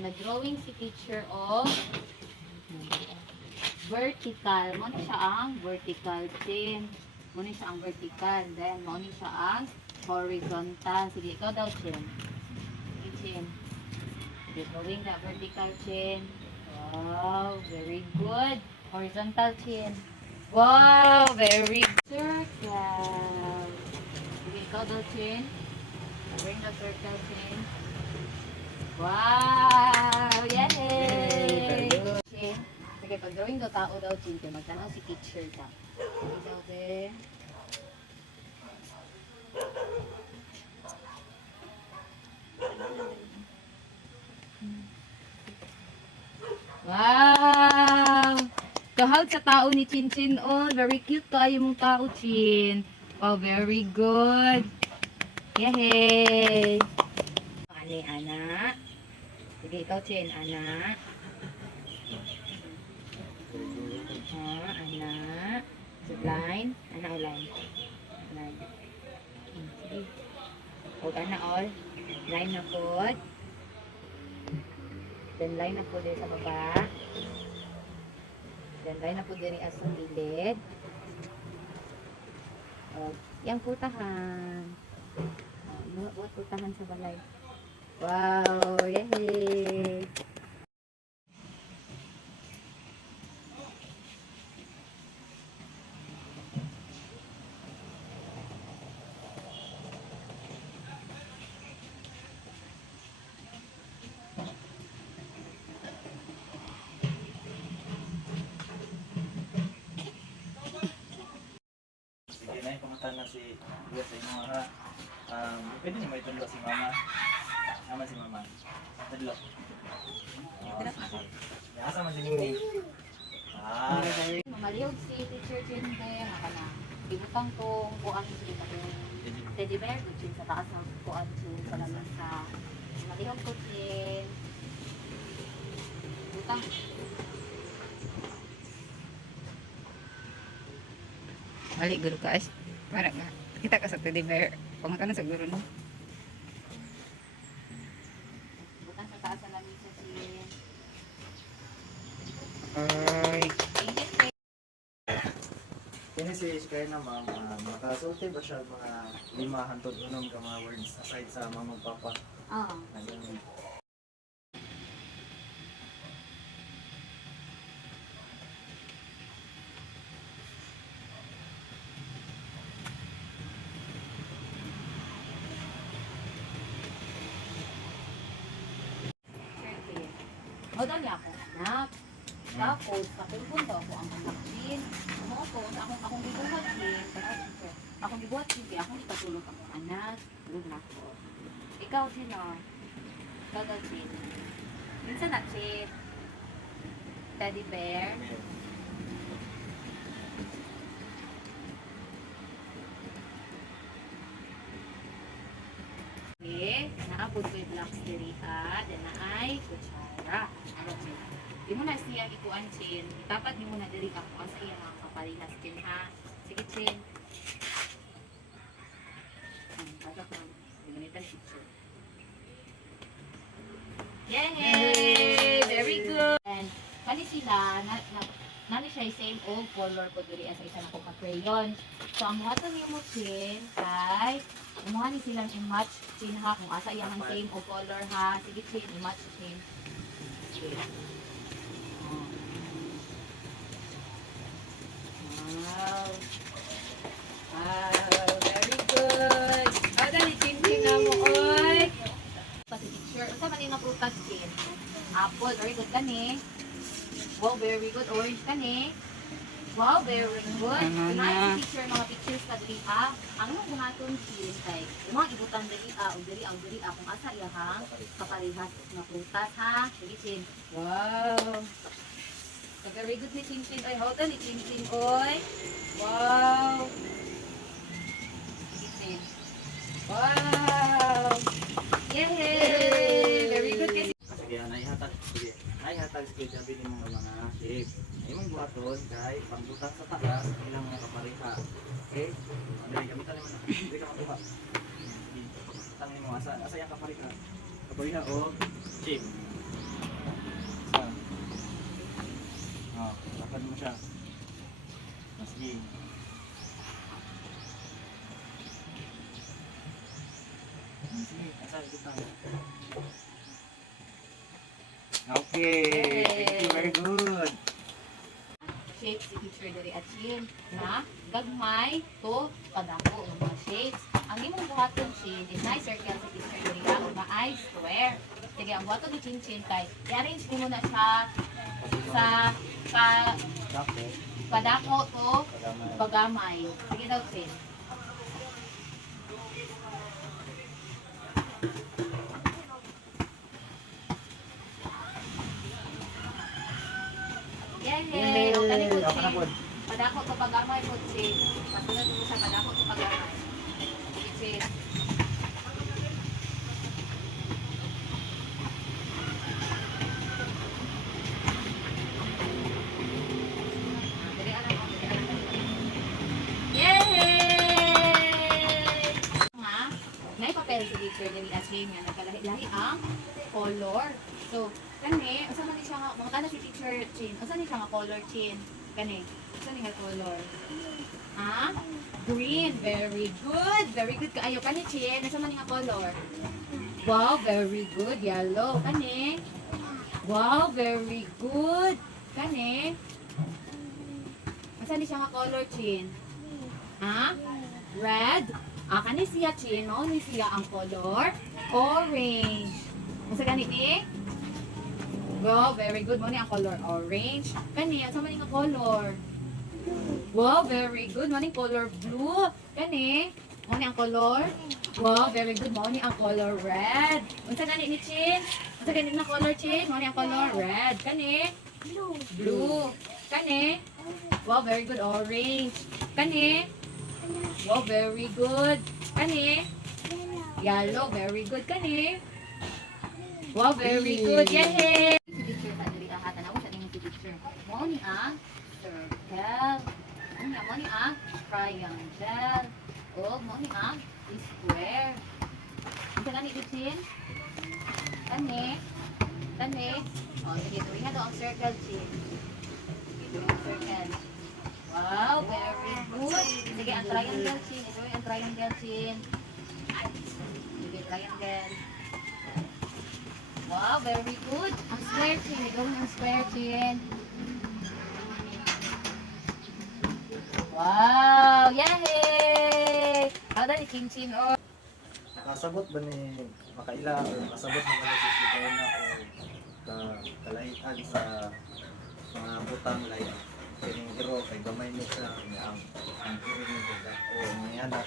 nag-drawing si teacher of vertical. Muna siya ang vertical chin. Muna siya ang vertical. Then, muna siya ang horizontal. Sige, ikaw daw chin. Sige, chin. Sige, drawing the vertical chin. Wow, very good. Horizontal chin. Wow, very good. Circle. Sige, ikaw daw chin. Bring the circle chin. Wow! Yay! Chin. Sige, pag drawing daw tao daw chin, magtanaw si teacher ka. Sige daw, be. Wow! Kahawd sa tao ni Chin Chin on. Very cute kayo mong tao, Chin. Wow, very good. Yay! Ani, anak. Sige, ikaw, Chin, anak. Anak. Line. Anak, line. Line. Sige. Huwag anak, all. Line na po. Then, line na po din sa baba. Then, line na po din sa gilid. Yang putahan. Buat putahan sa balay. Wow! Yay! Sige na yung pumunta na si Kuya sa inyo ha. Pwede niyo may tudlo si Mama. Naman si Mama. Tudlo. Asa man si Nini. Mamalihog si teacher Chin kaya nga na. Ibutang tong kuan si Teddy Bear ko Chin sa taas ng kuan Chin sa laman sa malihog ko Chin. Ibutang. Balik guru guys. Para nga. Kita ka sa teddy bear. Pangutan sa guru no. Ibutang sa taas ng laman sa Chin. Ay. Kini si Sky na ma'am, makasulti ba siya mga 5 hantod unom ka mga words aside sa mama papa? Oo. Hold on ako, anak. Tapos, kapulpun daw ako ang anak din. Mo ko, akong gibuhat din. Akong gibuhat din, akong ipatulog ako anak. Tulog na ako. Ikaw, sino? Ikaw daw, Chin. Minsan na, Chin. Teddy bear. Okay, naabot ko yung blocks diri at na ay kutsara. Ano, Chin? Di mo na siya ikuan, Chin. Dapat di mo na diri ka kung sa iya mga kapalinas, Chin, ha? Sige, Chin. Bagak na. Ganitan, teacher. Yay! Very good! And, kani sila, nani siya yung same old color ko diri as isa na ko ka-crayon. So, ang mga ni mo, Chin, ay umuha ni silang i-match, Chin, ha? Kung asa iyang same old color, ha? Sige, Chin, i-match, Chin. Sige. Wow. Wow, very good. Ada ni Chin na mo, oy. Pati teacher, unsa man yung prutas, Chin? Apple, very good kani. Wow, very good. Orange kani. Wow, very good. Ano Unahin na? si teacher mga pictures ka diri, ha? Ang mga buhaton, Chin, kay yung mga ibutan diri, o diri, kung asa iyahang kaparihas na prutas, ha? Sige, Chin. Wow. So, very good ni Chin Chin. Ay, hota ni Chin Chin, oy. Wow. Chin Chin. Wow. Yay! Very good kasi. Sige, naihatag. Sige, naihatag sige sabi ni mga shape. Imong buhaton kay pangbutas sa taas ilang mga kapariha. Okay? Dili gamitan naman. Dili ka matuha. Tang nimo asa yang kapariha. Kapariha o shape. Takpan mo siya. Sige. Sige, asal kita. Okay, thank you, very good. Shapes si teacher diri at chin na gagmay to padako ng mga shapes. Ang imong buhaton chin is nice circle si teacher diri o na I square. Sige, ang buhaton ni chin kay i-arrange nimo na siya sa Dako, padako to pagamay. pagamay. Sige daw chin. Yay! O kani po Ako na po. chin. Padako to pagamay po chin. Pasunod mo sa padako to pagamay. Sige chin. Dali ana mo, dali ana. Yay! Nga, may papel sa teacher dali as game yan. Nagkalahi-lahi ang color. So, kani, usa man ni siya nga, mga si teacher Chin. Usa ni siya nga color Chin. Kani, usa ni nga color. Ha? Green. Very good. Very good kaayo kani Chin. Usa man ni nga color. Wow, very good. Yellow. Kani. Wow, very good. Kani. Usa ni siya nga color Chin. Ha? Red. Ah, kani siya Chin. Mao ni siya ang color orange. Usa gani ni? Wow, very good. Mo ni ang color orange. Kani, asa man nga color? Wow, very good. Mo ni color blue. Kani, mo ni ang color? Wow, very good. Mo ni ang color red. Unsa gani ni Chin? Unsa gani na color Chin? Mo ni ang color red. Kani? Blue. Kani? Wow, very good. Orange. Kani? Wow, very good. Kani? Yellow. Very good. Kani? Wow, very good. Yay! Si teacher sa diri ahatan ako sa tingin si teacher. Mo ni ang circle. Mo ni ang triangle. O mo ni ang square. Unsa gani Chin? Kani? Kani? O sige, tuwi na daw ang circle Chin. Ito ang circle. Wow, very good. Sige, ang triangle Chin. Ito ang triangle Chin. Sige, triangle. Wow, very good. Ang square Chin. Ikaw ang square Chin. Wow! Yay! How dali Chin Chin or Nakasabot ba ni makaila o nakasabot mo ba si Sitaw na o kalahitan sa mga butang like kining giro kay gamay mo siya nga ang kiring mo o may anak